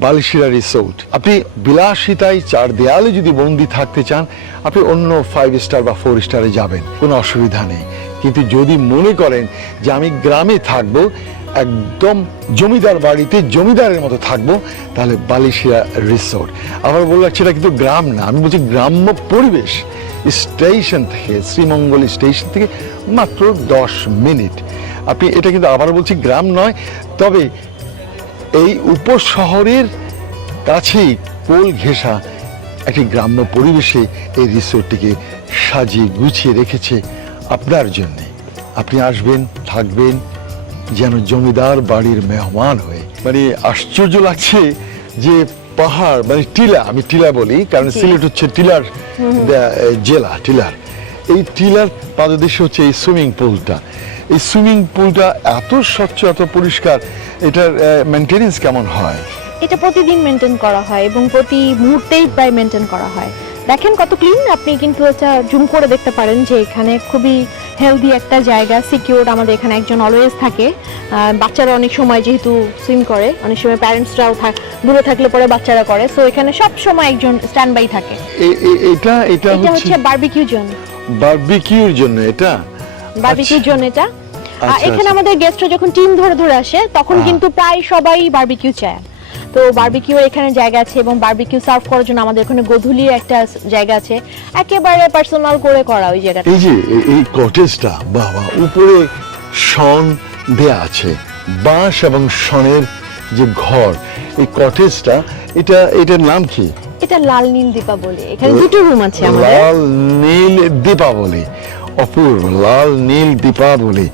Balishira resort. আপনি বিলাসিতায় চার দেয়ালে যদি বন্দি থাকতে চান, আপনি অন্য ফাইভ স্টার বা ফোর স্টারে যাবেন। কোনো অসুবিধা নেই। কিন্তু যদি মনে করেন যে আমি গ্রামে থাকব, একদম জমিদার বাড়িতে জমিদারের মতো থাকব, তাহলে বালিশিরা রিসোর্ট। আবার বললাম সেটা কিন্তু গ্রাম না। আমি বলছি গ্রাম্য পরিবেশ। স্টেশন থেকে, শ্রীমঙ্গল স্টেশন থেকে মাত্র দশ মিনিট। আপনি এটা কিন্তু আবার বলছি, গ্রাম নয়, তবে এই উপশহরের কাছেই কোল ঘেঁষা একটি গ্রাম্য পরিবেশে এই রিসোর্টটিকে সাজিয়ে গুছিয়ে রেখেছে আপনার জন্য। আপনি আসবেন থাকবেন যেন জমিদার বাড়ির মেহমান হয়ে। মানে আশ্চর্য লাগছে যে পাহাড় মানে টিলা আমি টিলা বলি কারণ সিলেট হচ্ছে টিলার জেলা টিলার। এই টিলার পাদদেশে হচ্ছে এই সুইমিং পুলটা। এই সুইমিং পুলটা এত স্বচ্ছ এত পরিষ্কার এটার মেনটেনেন্স কেমন হয়? এটা প্রতিদিন মেনটেন করা হয় এবং প্রতি মুহূর্তেই প্রায় মেনটেন করা হয়। দেখেন কত ক্লিন আপনি কিন্তু এটা জুম করে দেখতে পারেন যে এখানে খুবই হেলদি একটা জায়গা সিকিউর আমাদের এখানে একজন অলওয়েজ থাকে। বাচ্চারা অনেক সময় যেহেতু সুইম করে অনেক সময় প্যারেন্টসরাও থাক দূরে থাকলে পরে বাচ্চারা করে। সো এখানে সব সময় একজন স্ট্যান্ড বাই থাকে এটা এটা হচ্ছে বারবিকিউ জোন বারবিকিউর জন্য এটা? বারবিকিউ আচ্ছা। জোন এটা। আর আচ্ছা, এখানে আচ্ছা। আমাদের গেস্টরা যখন টিম ধরে ধরে আসে তখন হ্যাঁ। কিন্তু প্রায় সবাই বারবিকিউ চায়। তো বারবিকিউ এখানে জায়গা আছে এবং বারবিকিউ সার্ভ করার জন্য আমাদের ওখানে গধূলির একটা জায়গা আছে। একেবারে পার্সোনাল করে করা ওই জায়গাটা। এই যে এই কটেজটা বাবা উপরে শন দেয়া আছে। বাঁশ এবং শনের যে ঘর এই কটেজটা এটা এটার নাম কি? এটা লাল নীল দীপাবলি। এখানে দুটো রুম আছে আমাদের। লাল নীল দীপাবলি। অপূর্ব লাল নীল দীপাবলি।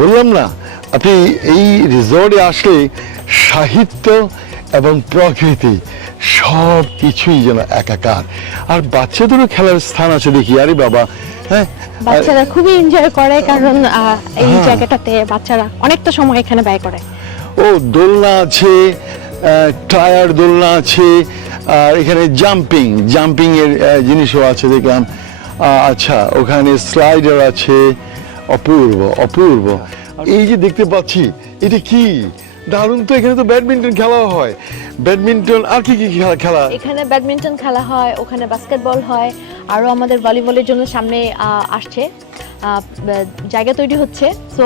বললাম না আপনি এই রিসর্টে আসলে সাহিত্য এবং প্রকৃতি সব কিছুই যেন একাকার। আর বাচ্চাদেরও খেলার স্থান আছে দেখি। আরে বাবা হ্যাঁ? বাচ্চারা খুবই এনজয় করে কারণ এই হ্যাঁ। জায়গাটাতে বাচ্চারা অনেকটা সময় এখানে ব্যয় করে। ও দোলনা আছে টায়ার দোলনা আছে আর এখানে জাম্পিং জাম্পিং এর জিনিসও আছে দেখলাম। আচ্ছা ওখানে স্লাইডার আছে অপূর্ব অপূর্ব। এই যে দেখতে পাচ্ছি এটা কি? দারুণ তো এখানে তো ব্যাডমিন্টন খেলা হয়। ব্যাডমিন্টন আর কি কি খেলা খেলা? এখানে ব্যাডমিন্টন খেলা হয় ওখানে বাস্কেটবল হয় আরও আমাদের ভলিবলের জন্য সামনে আসছে। জায়গা তৈরি হচ্ছে। সো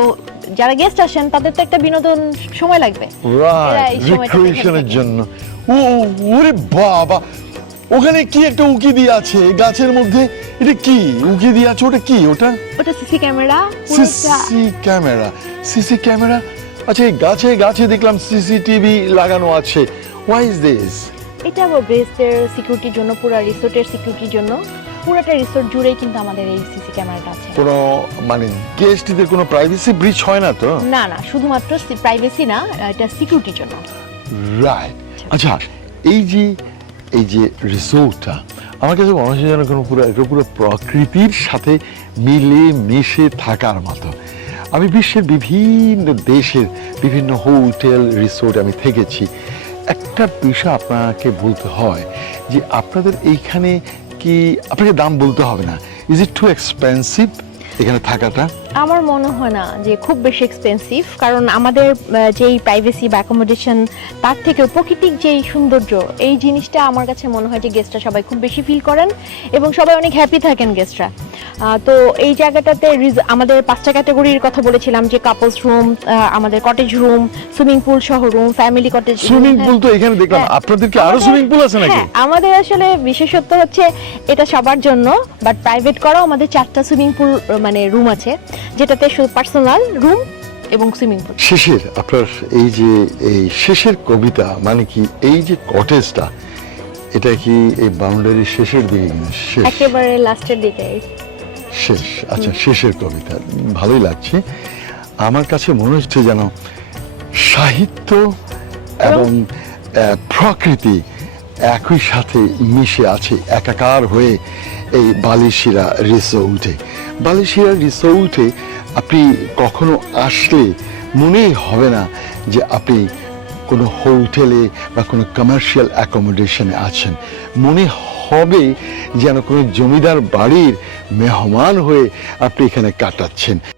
যারা গেস্ট আসেন তাদের তো একটা বিনোদন সময় লাগবে। রিক্রিয়েশনের জন্য। ও ওরে বাবা! ওখানে কি একটা উকি দিয়ে আছে? গাছের মধ্যে এটা কি? উকি দিয়ে আছে ওটা কি? ওটা? ওটা CC camera CC camera. CC camera? আচ্ছা এই গাছে গাছে দেখলাম সিসিটিভি লাগানো আছে। হোয়াই ইজ দিস এটা গেস্টের সিকিউরিটির জন্য পুরো রিসোর্টের সিকিউরিটির জন্য। পুরোটা রিসোর্ট জুড়েই কিন্তু আমাদের এই সিসি ক্যামেরাটা আছে। কোনো মানে গেস্টদের কোনো প্রাইভেসি ব্রিচ হয় না তো? না না শুধুমাত্র প্রাইভেসি না এটা সিকিউরিটির জন্য। রাইট আচ্ছা এই যে এই যে রিসোর্টটা আমার কাছে মনে হচ্ছে যেন কোনো পুরো, একটা পুরো প্রকৃতির সাথে মিলে মিশে থাকার মতো। আমি বিশ্বের বিভিন্ন দেশের বিভিন্ন হোটেল রিসোর্ট আমি থেকেছি। একটা বিষয় আপনাকে বলতে হয় যে আপনাদের এইখানে কি, আপনাকে দাম বলতে হবে না। ইজ ইট টু এক্সপেন্সিভ এখানে থাকাটা? আমার মনে হয় না যে খুব বেশি এক্সপেন্সিভ কারণ আমাদের যেই প্রাইভেসি বা অ্যাকোমোডেশন তার থেকে প্রকৃতিক যেই সৌন্দর্য, এই জিনিসটা আমার কাছে মনে হয় যে গেস্টরা সবাই খুব বেশি ফিল করেন এবং সবাই অনেক হ্যাপি থাকেন গেস্টরা তো এই জায়গাটাতে আমাদের পাঁচটা ক্যাটাগরির কথা বলেছিলাম যে কাপলস রুম আমাদের কটেজ রুম সুইমিং পুল সহ room family cottage swimming pool তো এখানে দেখলাম। আপনাদের কি আরও সুইমিং পুল আছে নাকি? হ্যাঁ আমাদের আসলে বিশেষত্ব হচ্ছে এটা সবার জন্য বাট প্রাইভেট করাও আমাদের চারটা সুইমিং পুল মানে রুম আছে যেটাতে শুধু পার্সোনাল রুম এবং সুইমিং পুল শেষের আপনার এই যে এই শেষের কবিতা মানে কি এই যে কটেজটা এটা কি এই বাউন্ডারির শেষের দিকে একেবারে লাস্টের দিকে। শেষ আচ্ছা শেষের কবিতা। ভালোই লাগছে। আমার কাছে মনে হচ্ছে যেন সাহিত্য এবং প্রকৃতি একই সাথে মিশে আছে, একাকার হয়ে এই বালিশিরা রিসোর্টে। বালিশিরা রিসোর্টে আপনি কখনো আসলে মনেই হবে না যে আপনি কোনো হোটেলে বা কোনো কমার্শিয়াল অ্যাকোমোডেশনে আছেন। মনে হবে যেন কোনো জমিদার বাড়ির মেহমান হয়ে আপনি এখানে কাটাচ্ছেন।